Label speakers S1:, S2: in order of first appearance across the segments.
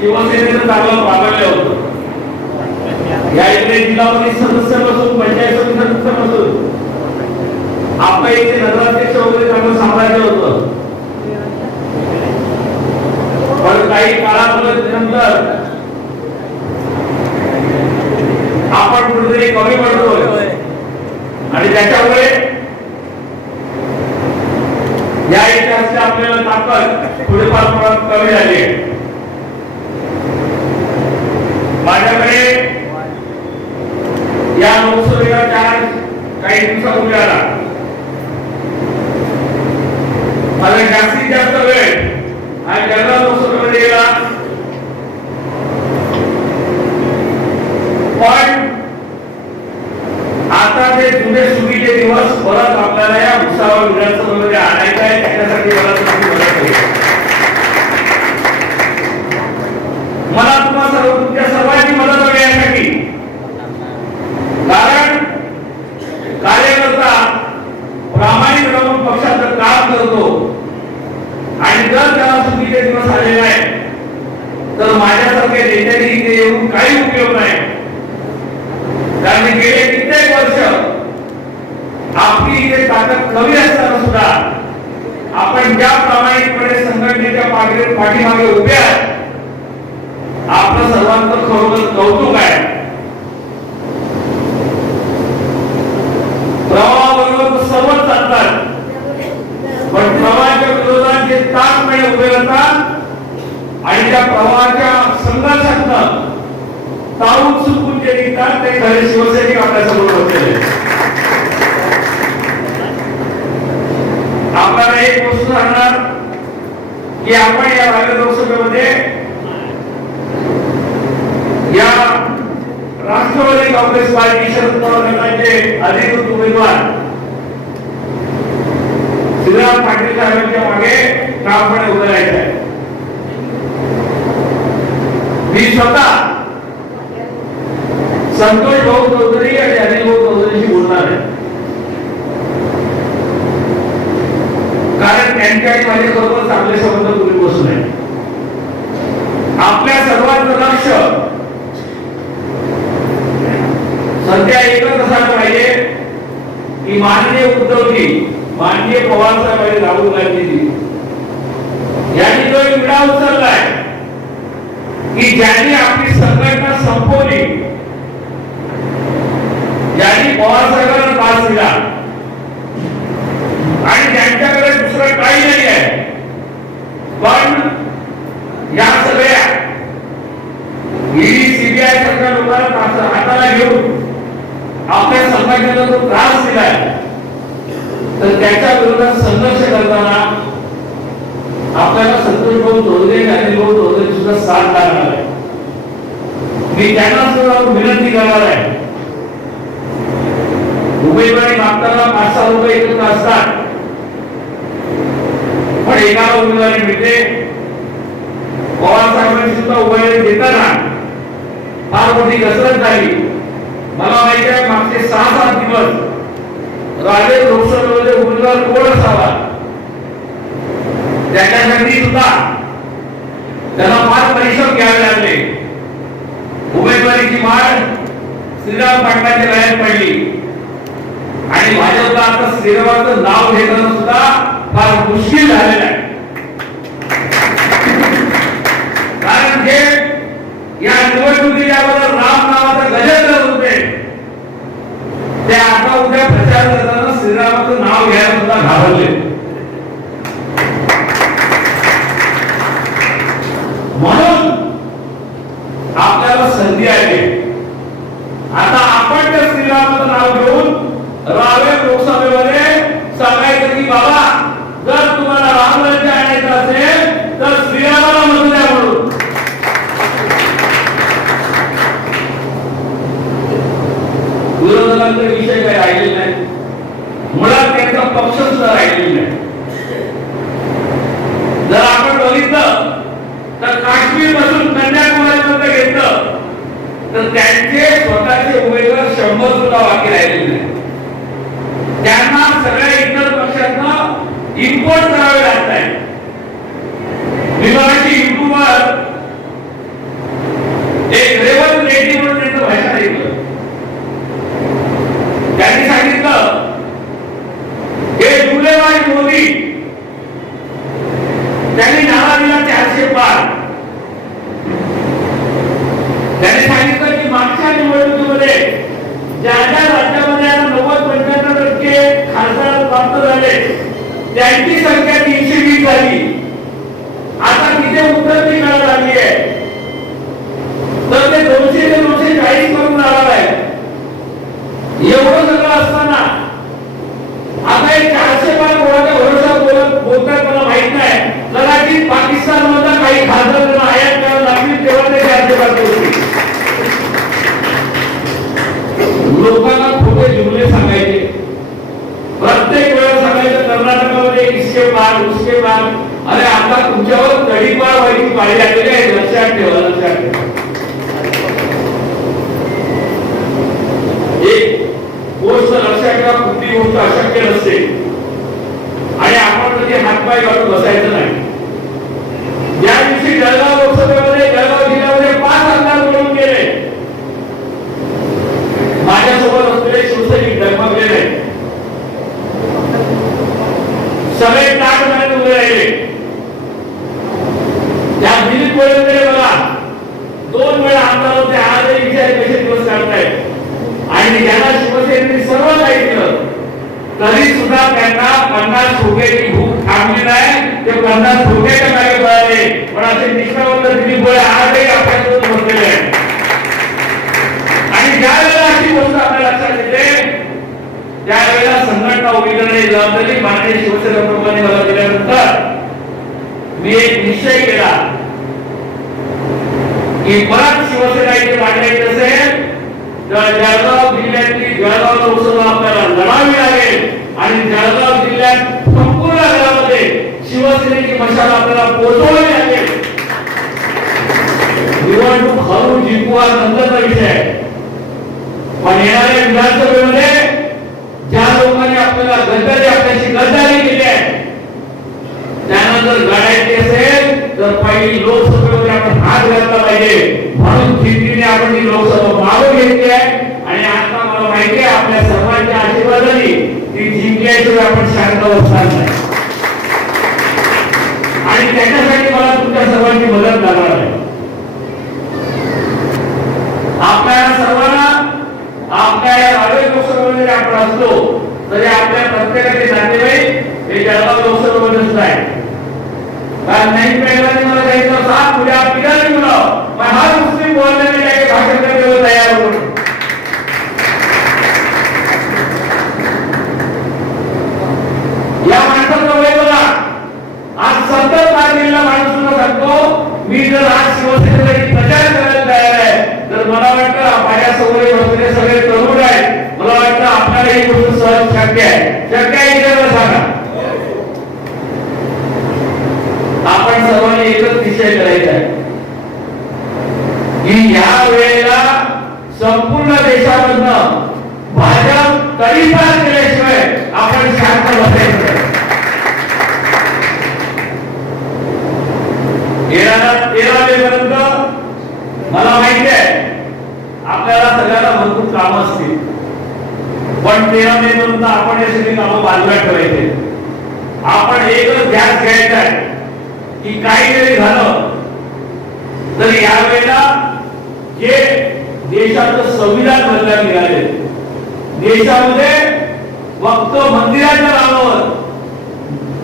S1: शिवसेनेचं चांगलं प्राबल्य होतं. या इकडे जिल्हा परिषद सदस्य बसून पंचायत समिती सदस्य बसून आपल्या इथे नगराध्यक्ष वगैरे चांगलं साम्राज्य होतं. पण काही काळानंतर आपण कुठेतरी कमी पडतोय. आणि त्याच्यामुळे या इतिहासाची आपल्याला ताकद थोडीफार प्रमाणात कमी झाली आहे. माझ्याकडे या लोकसभेला चार काही दिवसापूर्वी आला मला जास्तीत जास्त वेळ हा जनरल लोकसभेमध्ये गेला पण आता ते जुने सुगीचे दिवस परत आपल्याला या भुसावळ विधानसभेमध्ये आणायचं आहे त्याच्यासाठी मला तुमची मदत हवी आहे. मला तुम्हा सर्व तुमच्या सर्वांची मदत हवी आहे यासाठी कारण कार्यकर्ता प्रामाणिक राहून पक्षाचं काम करतो आणि जर त्याला चुकीचे दिवस आलेले आहेत तर माझ्यासारख्या नेत्यांनी इथे येऊन काही उपयोग नाही. कारण गेले कित्येक वर्ष आपली इथे ताकद कमी असताना सुद्धा आपण ज्या प्रामाणिकपणे संघटनेच्या मागे पाठीमागे उभे आहात आपलं सर्वांचं खरोखर कौतुक आहे. प्रवाहाबरोबर तर सर्वच चालतात. पण प्रवाहाच्या विरोधात जे ताकपणे उभे राहतात आणि त्या प्रवाहाच्या संघर्षातनं ताऊन चुकून केली तर ते खरे शिवसैनिक आपल्यासमोर बसलेले आहेत. आपल्याला एक गोष्ट सांगणार की आपण या रावेर लोकसभेमध्ये या राष्ट्रवादी काँग्रेस पार्टी शरद पवार गटाचे अधिकृत उमेदवार श्रीराम पाटील साहेबांच्या मागे ठामपणे उभे राहायचे आहे मी स्वतः संतोष भाऊ चौधरी आणि अनिल भाऊ चौधरीशी बोलणार आहे कारण त्यांच्या आणि माझ्यासोबत बरोबर चांगले संबंध तुम्ही बसू नये. आपल्या सर्वांचं लक्ष सध्या एकच असायला पाहिजे की माननीय उद्धवजी माननीय पवार साहेब आणि राहुल गांधीजी यांनी जो एक विडा उचललाय की ज्यांनी आपली संघटना संपवली यांनी पवार साहेबांना त्रास दिला. आणि त्यांच्याकडे दुसरं काही नाही आहे. पण या सगळ्या ईडी सीबीआय सारख्या लोकांना हाताला घेऊन आपल्या समाजाला जो त्रास दिलाय तर त्याच्या विरोधात संघर्ष करताना आपल्याला संतोष भाऊ चौधरी आणि भाऊ चौधरी सुद्धा साथ लागणार आहे. मी त्यांना सुद्धा विनंती करणार आहे. उमेदवारी मागताना पाच सहा रुपये एकत्र असतात. पण एकाला उमेदवारी मिळते. पवार साहेबांची सुद्धा उमेदवारी देताना फार मोठी कसरत झाली. मला माहिती आहे मागचे सहा सात दिवस राजे लोकसभेमध्ये उमेदवार कोण असावा? त्याच्यासाठी सुद्धा त्याला फार परिश्रम घ्यावे लागले. उमेदवारीची माळ श्रीराम पाटलांच्या गळ्यात पडली. आणि भाजपला आता श्रीरामाचं नाव घेताना सुद्धा फार मुश्किल झालेलं आहे. कारण हे या निवडणुकीच्या अगोदर राम नावाचा गजेंद्र होते. ते आता उद्या प्रचार करताना श्रीरामाचं नाव घ्यायला सुद्धा घाबरले. म्हणून आपल्याला संधी आहे आता आपण त्या श्रीरामाचं नाव घेऊन रावे लोकसभेमध्ये सांगायचं की बाबा जर तुम्हाला राम राज्य आणायचं असेल तर श्रीरामाला मत द्या म्हणून. विरोधकांचे विषय काही राहिलेले नाही. मुळात त्यांचा पक्ष सुद्धा राहिलेला नाही. जर आपण बघितलं तर काश्मीरपासून कन्याकुमारी पर्यंत घेतलं तर त्यांचे स्वतःचे उमेदवार शंभर सुद्धा बाकी राहिलेले नाही. त्यांना सगळ्या इतर पक्षांना इम्पोर्ट करावे लागत आहे मी मगाशी एक रेवंत रेड्डी म्हणून त्यांचं भाषण ऐकलं. त्यांनी सांगितलं हे जुलेबाई मोदी त्यांनी नावा दिला चारशे पार त्यांनी सांगितलं की मागच्या निवडणुकीमध्ये ज्या ज्या पंच्याण्णव खासदार प्राप्त झाले. त्यांची संख्या तीनशे वीस झाली. आता तिथे उत्तरची काळ झाली आहे. तर ते दोनशे ते दोनशे चाळीस करून जाणार आहे. एवढं सगळं असताना आता हे चारशे पार कोणाच्या भरोसा बोलत बोलतात मला माहीत नाही. कदाचित पाकिस्तान मधला काही खासदार त्यांना आयात करायला लागतील तेव्हा ते चारशे पार अरे आता तुमच्यावर तडीपार व्हायची पाळी आलेली आहे. लक्षात ठेवा लक्षात ठेवा. एक गोष्ट लक्षात ठेवा कुठली गोष्ट अशक्य नसते. आणि आपण कधी हातपाय काढून बसायचं नाही. या दिवशी जळगाव लोकसभेमध्ये जळगाव जिल्ह्यामध्ये पाच आमदार निवडून गेले माझ्यासोबत असलेले शिवसैनिक डगमगलेले सगळे ताट घालून उभे राहिले बघा. दोन वेळा आमदार होते आजही विचार कसे दिवस काढतायत आणि ज्यांना शिवसेनेने सर्व काही दिलं तरी सुद्धा त्यांना पन्नास रुपयाची भूक थांबली नाही. ते पन्नास रुपयाच्या मागे पळाले. पण असे निष्ठावंत दिलीप गोळे आजही आपल्यासोबत बसलेले आहेत. आणि ज्या वेळेला अशी गोष्ट आपल्या लक्षात येते त्यावेळेला संघटना उभी करण्याची जबाबदारी माननीय शिवसेना प्रमुखांनी मला दिल्यानंतर मी एक निश्चय केला. की परत शिवसेना इथे मांडायची असेल तर जळगाव जिल्ह्यातली जळगाव लोकसभा आपल्याला लढावी लागेल आणि जळगाव जिल्ह्यात संपूर्ण घरामध्ये शिवसेनेची मशाल आपल्याला पोहोचवावी लागेल निवडणूक हरून जिंकू हा नंतरचा विषय आहे. पण येणाऱ्या विधानसभेमध्ये ज्या लोकांनी आपल्याला गद्दारी आपल्याशी गद्दारी केली आहे त्यानंतर गाड्या पहिली लोकसभेमध्ये आपण हात घातला पाहिजे. म्हणून जिद्दीने आपण ही लोकसभा मागून घेतली आहे. आणि आता मला माहिती आहे आपल्या सर्वांच्या आशीर्वादाने ती जिंकल्याशिवाय आपण शांत बसणार नाही. आणि त्याच्यासाठी मला तुमच्या सर्वांची मदत लागणार आहे. आपल्या सर्वांना आपल्या या रावेर लोकसभेमध्ये आपण असलो तरी आपल्या प्रत्येकाचे नातेवाईक हे जळगाव लोकसभेमध्ये सुद्धा आहे कारण नाही पहिल्यांदा मला सांगितलं सात उद्या पिढ्याने पण हा मुस्लिम भाषण या माणसाचं वय बघा आज सत्तर कारगिरीला माणूस सांगतो मी जर आज शिवसेनेसाठी प्रचार करायला तयार आहे तर मला वाटतं माझ्यासमोर बसलेले सगळे तरुण आहेत मला वाटतं आपल्याला ही गोष्ट सहज शक्य आहे शक्य आहे की नाही सांगा आपण सर्वांनी एकच निश्चय करायचा आहे. की या वेळेला संपूर्ण देशामधनं भाजप तरीपार केल्याशिवाय आपण शांत बसायचं येणाऱ्या तेरा मे पर्यंत मला माहिती आहे आपल्याला सगळ्यांना भरपूर काम असतील. पण तेरा मे पर्यंत आपण हे सगळी कामं बाजूला ठेवायचे. आपण एकच ध्यास घ्यायचं आहे. की काहीतरी झालं. तर यावेळेला जे देशाचं संविधान बदलायला निघाले देशामध्ये फक्त मंदिराच्या नावावर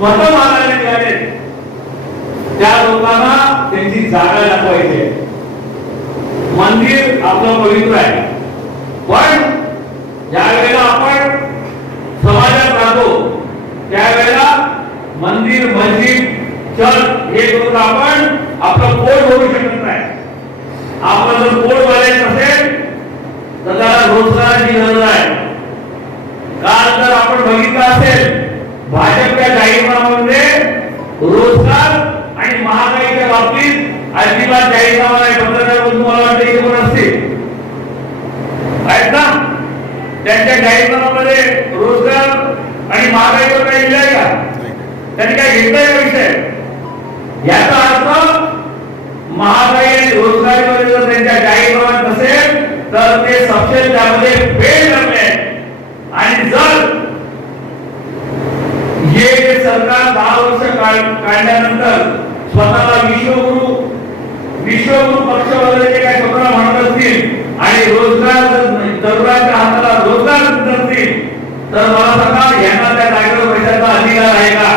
S1: मत मागायला निघाले. त्या लोकांना त्यांची जागा दाखवायची मंदिर आपलं पवित्र आहे. पण ज्या वेळेला आपण समाजात राहतो. त्यावेळेला मंदिर मस्जिद चर्च हे करून आपण आपलं पोट भरू शकत नाही. आपलं जर पोट भरायचं असेल तर त्याला रोजगाराची गरज आहे काल जर आपण बघितलं असेल भाजपच्या जाहीरनाम्यामध्ये रोजगार आणि महागाईच्या बाबतीत अजिबात जाहीरनामा नाही पत्रकार बंधू मला वाटतं इथे पण असतील आहेत ना त्यांच्या जाहीरनाम्यामध्ये रोजगार आणि महागाईवर काही लिहिलंय का त्यांनी काय घेतलंय का विषय याचा अर्थ महागाई आणि रोजगारीमध्ये जर त्यांच्या जाहीरनाम्यात नसेल तर ते सक्षम त्यामध्ये फेल करले आणि जर हे जे सरकार दहा वर्ष काढ- काढल्यानंतर स्वतःला विश्वगुरु विश्वगुरु पक्ष वगैरे जे काही स्वतःला म्हणत असतील आणि रोजगार जर तरुणाच्या हाताला रोजगार नसतील तर मला सांगा यांना त्या जागेवर पैशाचा अधिकार आहे का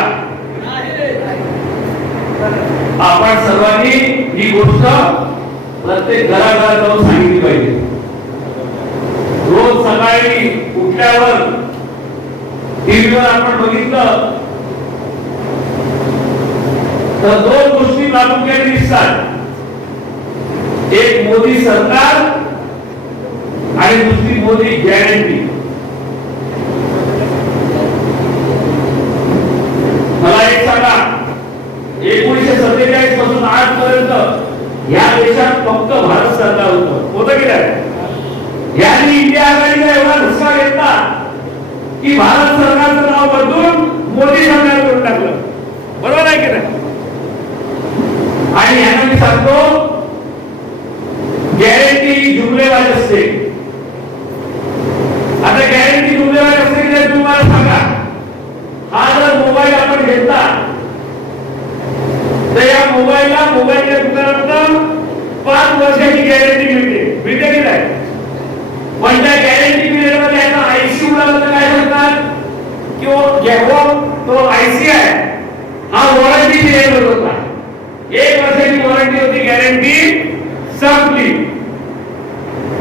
S1: आपण सर्वांनी ही गोष्ट प्रत्येक घराघरात जाऊन सांगितली पाहिजे. रोज सकाळी उठल्यावर टीव्हीवर आपण बघितलं तर दोन गोष्टी प्रामुख्याने दिसतात. एक मोदी सरकार आणि दुसरी मोदी गॅरंटी. मला एक सांगा एकोणीशे सत्तेचाळीसपासून आठ पर्यंत या देशात फक्त भारत सरकार होतं. होतं गेलं यांनी इंडिया आघाडीचा एवढा धसका घेतला की भारत सरकारचं नाव बदलून मोदी सरकार करून टाकलं. बरोबर आहे की नाही? आणि यांना मी सांगतो गॅरंटी जुमलेवाज असते. आता गॅरंटी जुमलेवाज असते की तुम्हाला सांगा. हा जर मोबाईल आपण घेतला तर या मोबाईलला मोबाईलच्या दुकानात पाच वर्षाची गॅरंटी मिळते. मिळते की नाही? पण त्या गॅरंटी पिरियडमध्ये आयसी उडाला काय म्हणतात? किंवा जेव्हा तो आयसी आहे. हा वॉरंटी पिरियड होता एक वर्षाची वॉरंटी होती गॅरंटी संपली.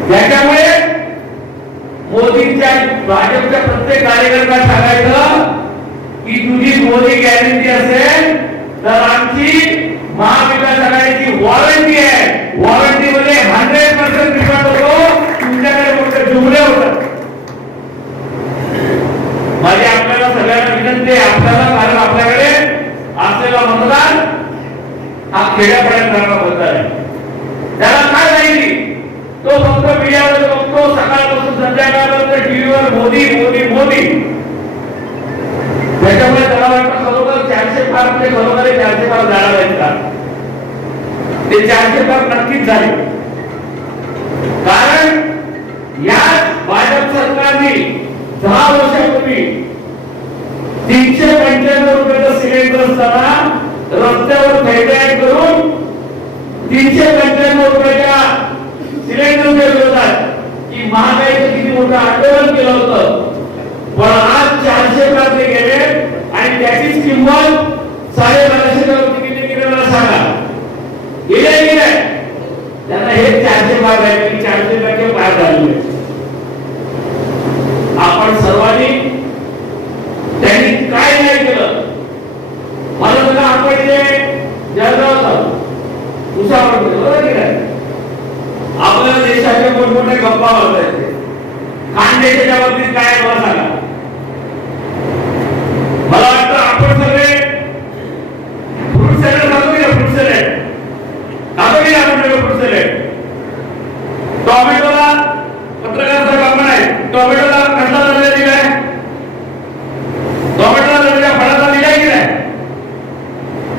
S1: त्याच्यामुळे मोदींच्या भाजपच्या प्रत्येक कार्यकर्ता सांगायचं की तुझी मोदी गॅरंटी असेल तर आमची महाविकास आघाडीची वॉरंटी आहे. वॉरंटी मध्ये हंड्रेड पर्सेंट रिफंड होतो. तुमच्याकडे फक्त जुमले होतात. माझी आपल्याला सगळ्यांना विनंती आहे. आपल्याला कारण आपल्याकडे असलेला मतदान हा खेड्यापाड्यात करणारा मतदार आहे. त्याला काय माहिती? तो फक्त मीडियावर बघतो. सकाळपासून संध्याकाळपर्यंत टीव्हीवर मोदी मोदी मोदी. त्याच्यामुळे त्याला वाटतं खरोखर चारशे पार ते खरोखर चारशे पार जाणार आहेत का? ते चारशे पार नक्कीच झाले. कारण या भाजप सरकारने दहा वर्षापूर्वी तीनशे पंच्याण्णव रुपयाचा सिलेंडर असताना रस्त्यावर थैटॅग करून तीनशे पंच्याण्णव रुपयाच्या सिलेंडरच्या विरोधात की महागाईचं किती मोठं आंदोलन केलं होतं. पण आज चारशे पाच ते गेले आणि त्याचीच किंमत साडेबाराशे होती किती गेले मला सांगा. गेले नाही त्यांना हे चारशे पार आहे की चारशे टक्के पार झालेले आपण सर्वांनी त्यांनी काय नाही केलं मला बघा आपण इथे जळगाव जाऊ उसामध्ये बरोबर की नाही आपल्या देशाचे मोठमोठे गप्पा होत खानदेशाच्या बाबतीत काय आहे मला सांगा मला वाटतं आपण सगळे फ्रूट सॅलड खातो की फ्रूट सॅलड खातो की नाही आपण सगळं फ्रूट सॅलड टोमॅटोला टोमॅटोला कसला दर्जा दिलाय टोमॅटोला दर्जा फळाचा दिलाय की नाही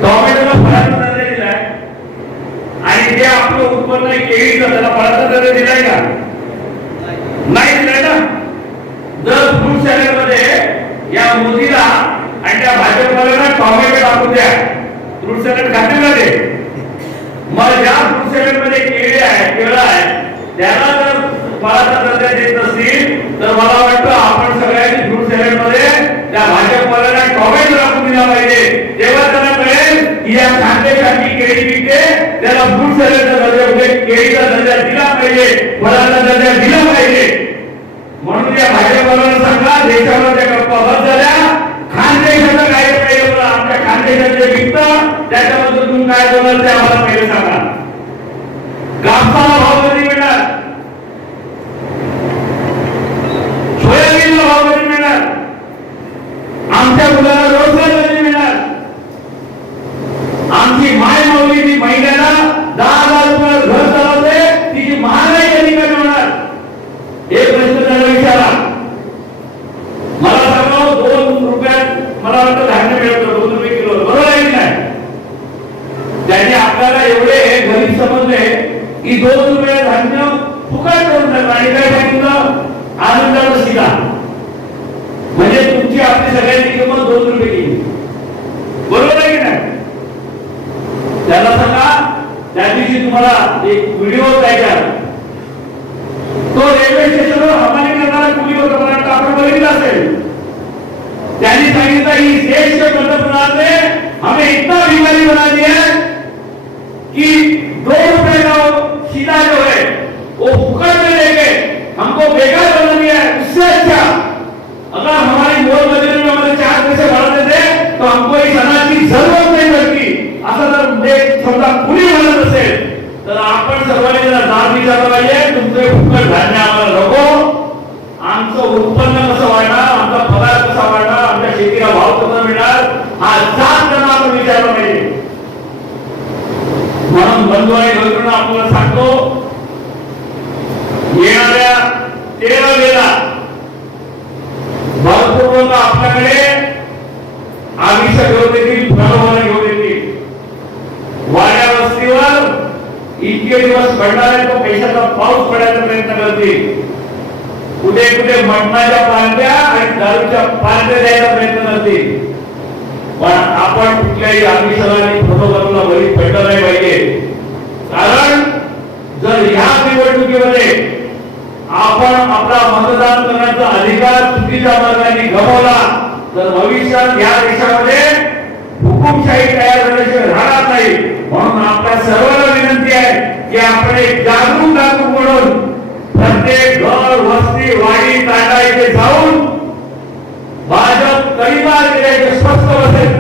S1: टोमॅटोला फळाचा दर्जा दिलाय आणि जे आपलं उत्पन्न आहे केळीचं त्याला फळाचा दर्जा दिलाय का नाही दिलाय ना जर फ्रूट सॅलडमध्ये या मोदीला आणि त्या भाजपवाल्यांना टोमॅटो टाकून द्या फ्रूट सॅलड खातील का ते मग ज्या फ्रूट सॅलडमध्ये केळी आहे केळं आहे त्याला जर फळाचा दर्जा देत नसतील तर मला वाटतं आपण सगळ्यांनी फ्रूट सॅलडमध्ये त्या भाजपवाल्यांना टोमॅटो टाकून दिला पाहिजे तेव्हा त्यांना कळेल की या खांदेसाठी केळी पिकते त्याला फ्रूट सॅलडचा दर्जा म्हणजे केळीचा दर्जा दिला पाहिजे फळाचा दर्जा दिला पाहिजे म्हणून या भाजपवाल्यांना सांगा आपल्याला एवढे गरीब समजले की दोन रुपये धान्य फुकट करून आणि काय सांगितलं आनंदाला शिका म्हणजे तुमची आपली सगळ्यांची किंमत दोन रुपये केली बरोबर आहे की नाही? त्याला सांगा, त्या दिवशी तुम्हाला एक व्हिडिओ त्याच्यात तो रेल्वे स्टेशनवर हमाली करणारा कुली होता मला आपण बघितलं असेल. त्यांनी सांगितलं, ही देश के हमें इतना बीमारी बना दिया है कि दो रुपए का सीधा जो है वो फुकट में लेके हमको बेकार बना दिया है उससे अच्छा अगर हमारी मोल मजदूरी में हमारे चार पैसे बढ़ा देते तो हमको इस अनाज की जरूरत नहीं पड़ती। असं जर म्हणजे समजा कुणी म्हणत असेल तर आपण सर्वांनी जरा जाण विचारलं पाहिजे तुमचे फुकट धान्य आम्हाला नको आमचं उत्पन्न कसं वाढणार आमचा पगार कसा वाढणार आमच्या शेतीला भाव कसा मिळणार हा जात त्यांना आपण विचारलं पाहिजे म्हणून बंधू आणि भगिनींनो आपल्याला सांगतो येणाऱ्या तेरा मेला भरपूर आपल्याकडे आमिष घेऊन येतील प्रलोभन घेऊन येतील. वाड्या वस्तीवर इतके दिवस पडणार आहे तो पैशाचा पाऊस पडायचा प्रयत्न करतील. कुठे कुठे मटणाच्या पालत्या आणि दारूच्या पालत्या द्यायचा प्रयत्न करतील. पण आपण कुठल्याही आमिषाला आणि प्रलोभनाला बळी पडलं नाही पाहिजे. कारण जर ह्या निवडणुकीमध्ये आपण आपला मतदान करण्याचा अधिकार चुकीच्या मार्गाने गमावला तर भविष्यात या देशामध्ये हुकुमशाही तयार झाल्याशिवाय राहणार नाही. म्हणून आपल्या सर्वांना विनंती आहे की आपण एक जागरूक नागरिक म्हणून प्रत्येक घर वस्ती वाडी ताटा इथे जाऊन भाजप तरीमार केल्याचे स्पष्ट बसेल.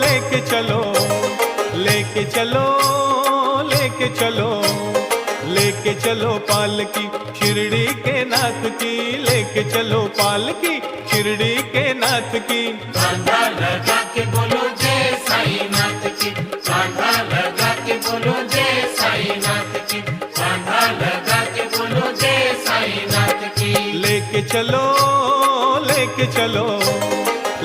S2: लेके चलो लेके चलो लेके चलो लेके चलो पालकी शिरडी के नाथ की लेके चलो पालकी शिरडी के नाथ की।
S3: कांधा के नाथ की की के नाथ की। लेके
S2: चलो लेके चलो